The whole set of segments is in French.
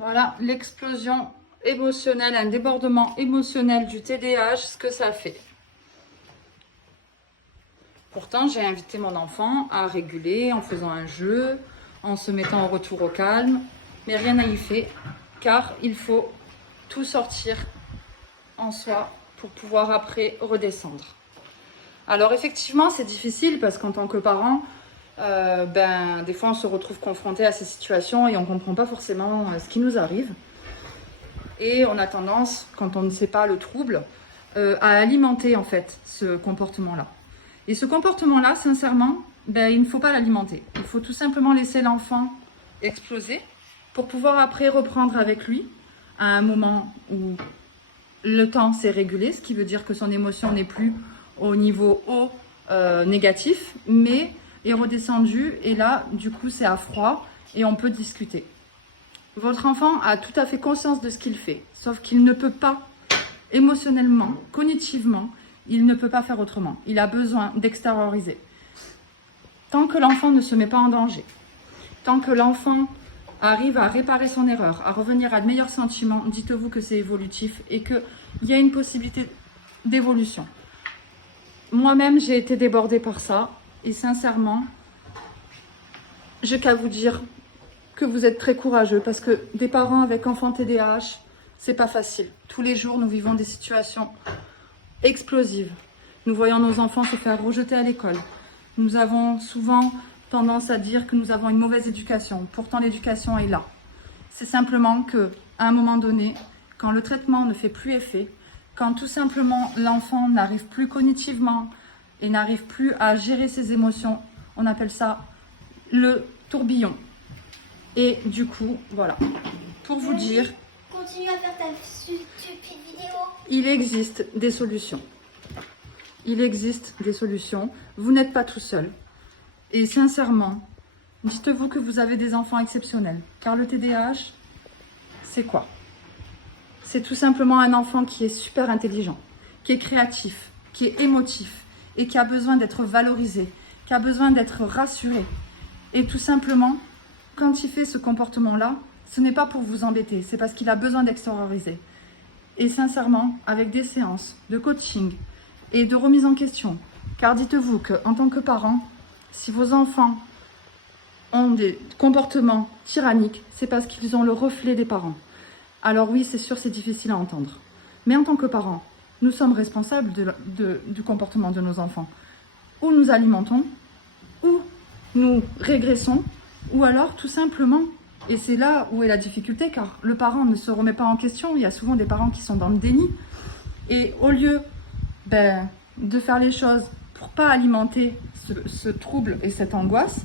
Voilà l'explosion émotionnelle, un débordement émotionnel du TDAH, ce que ça fait. Pourtant, j'ai invité mon enfant à réguler en faisant un jeu, en se mettant en retour au calme, mais rien n'a y fait, car il faut tout sortir en soi pour pouvoir après redescendre. Alors effectivement, c'est difficile parce qu'en tant que parent, des fois on se retrouve confronté à ces situations et on ne comprend pas forcément ce qui nous arrive. Et on a tendance, quand on ne sait pas le trouble, à alimenter en fait ce comportement-là. Et ce comportement-là, sincèrement, il ne faut pas l'alimenter. Il faut tout simplement laisser l'enfant exploser pour pouvoir après reprendre avec lui à un moment où le temps s'est régulé, ce qui veut dire que son émotion n'est plus au niveau haut négatif, mais est redescendue et là, du coup, c'est à froid et on peut discuter. Votre enfant a tout à fait conscience de ce qu'il fait, sauf qu'il ne peut pas, émotionnellement, cognitivement, il ne peut pas faire autrement. Il a besoin d'extérioriser. Tant que l'enfant ne se met pas en danger, tant que l'enfant arrive à réparer son erreur, à revenir à de meilleurs sentiments, dites-vous que c'est évolutif et qu'il y a une possibilité d'évolution. Moi-même, j'ai été débordée par ça et sincèrement, j'ai qu'à vous dire que vous êtes très courageux parce que des parents avec enfants TDAH, c'est pas facile. Tous les jours, nous vivons des situations explosives. Nous voyons nos enfants se faire rejeter à l'école. Nous avons souvent tendance à dire que nous avons une mauvaise éducation. Pourtant, l'éducation est là. C'est simplement qu'à un moment donné, quand le traitement ne fait plus effet, quand tout simplement l'enfant n'arrive plus cognitivement et n'arrive plus à gérer ses émotions, on appelle ça le tourbillon. Et du coup, voilà, pour vous dire, continue à faire ta stupide vidéo. Il existe des solutions. Il existe des solutions. Vous n'êtes pas tout seul. Et sincèrement, dites-vous que vous avez des enfants exceptionnels. Car le TDAH, c'est quoi? C'est tout simplement un enfant qui est super intelligent, qui est créatif, qui est émotif et qui a besoin d'être valorisé, qui a besoin d'être rassuré. Et tout simplement, quand il fait ce comportement-là, ce n'est pas pour vous embêter, c'est parce qu'il a besoin d'extérioriser. Et sincèrement, avec des séances de coaching et de remise en question, car dites-vous qu'en tant que parent, si vos enfants ont des comportements tyranniques, c'est parce qu'ils ont le reflet des parents. Alors oui, c'est sûr, c'est difficile à entendre. Mais en tant que parents, nous sommes responsables du comportement de nos enfants. Ou nous alimentons, ou nous régressons, ou alors tout simplement, et c'est là où est la difficulté, car le parent ne se remet pas en question. Il y a souvent des parents qui sont dans le déni. Et au lieu de faire les choses pour ne pas alimenter ce trouble et cette angoisse,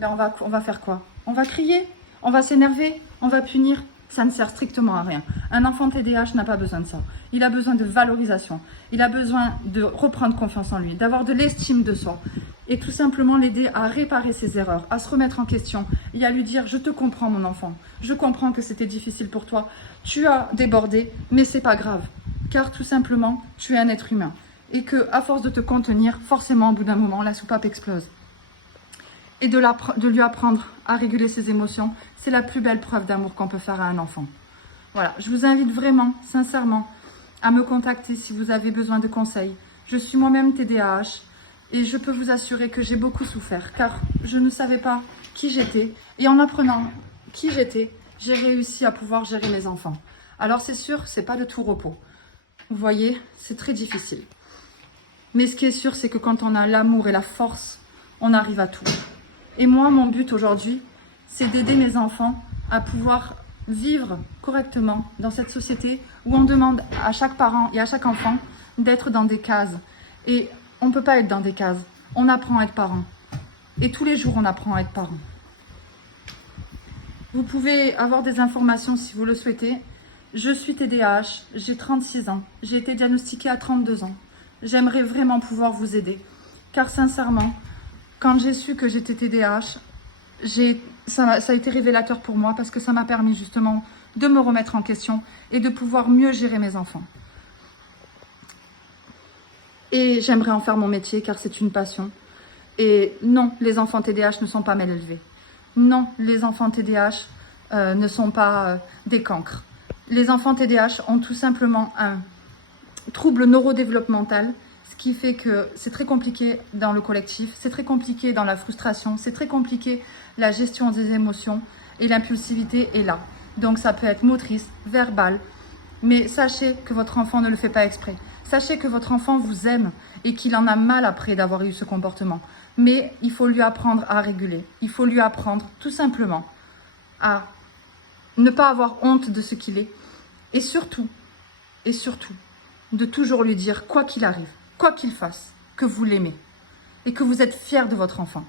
on va faire quoi? On va crier, on va s'énerver, on va punir. Ça ne sert strictement à rien. Un enfant TDAH n'a pas besoin de ça. Il a besoin de valorisation. Il a besoin de reprendre confiance en lui, d'avoir de l'estime de soi. Et tout simplement l'aider à réparer ses erreurs, à se remettre en question et à lui dire « Je te comprends mon enfant, je comprends que c'était difficile pour toi, tu as débordé, mais c'est pas grave. Car tout simplement, tu es un être humain. Et que à force de te contenir, forcément au bout d'un moment, la soupape explose. » Et de lui apprendre à réguler ses émotions, c'est la plus belle preuve d'amour qu'on peut faire à un enfant. Voilà, je vous invite vraiment, sincèrement, à me contacter si vous avez besoin de conseils. Je suis moi-même TDAH et je peux vous assurer que j'ai beaucoup souffert car je ne savais pas qui j'étais. Et en apprenant qui j'étais, j'ai réussi à pouvoir gérer mes enfants. Alors c'est sûr, c'est pas de tout repos. Vous voyez, c'est très difficile. Mais ce qui est sûr, c'est que quand on a l'amour et la force, on arrive à tout. Et moi, mon but aujourd'hui, c'est d'aider mes enfants à pouvoir vivre correctement dans cette société où on demande à chaque parent et à chaque enfant d'être dans des cases. Et on ne peut pas être dans des cases. On apprend à être parent. Et tous les jours, on apprend à être parent. Vous pouvez avoir des informations si vous le souhaitez. Je suis TDAH, j'ai 36 ans. J'ai été diagnostiquée à 32 ans. J'aimerais vraiment pouvoir vous aider. Car sincèrement, quand j'ai su que j'étais TDAH, ça a été révélateur pour moi parce que ça m'a permis justement de me remettre en question et de pouvoir mieux gérer mes enfants. Et j'aimerais en faire mon métier car c'est une passion. Et non, les enfants TDAH ne sont pas mal élevés. Non, les enfants TDAH ne sont pas des cancres. Les enfants TDAH ont tout simplement un trouble neurodéveloppemental, ce qui fait que c'est très compliqué dans le collectif, c'est très compliqué dans la frustration, c'est très compliqué la gestion des émotions et l'impulsivité est là. Donc ça peut être motrice, verbale, mais sachez que votre enfant ne le fait pas exprès. Sachez que votre enfant vous aime et qu'il en a mal après d'avoir eu ce comportement. Mais il faut lui apprendre à réguler. Il faut lui apprendre tout simplement à ne pas avoir honte de ce qu'il est et surtout, de toujours lui dire, quoi qu'il arrive, quoi qu'il fasse, que vous l'aimez et que vous êtes fier de votre enfant.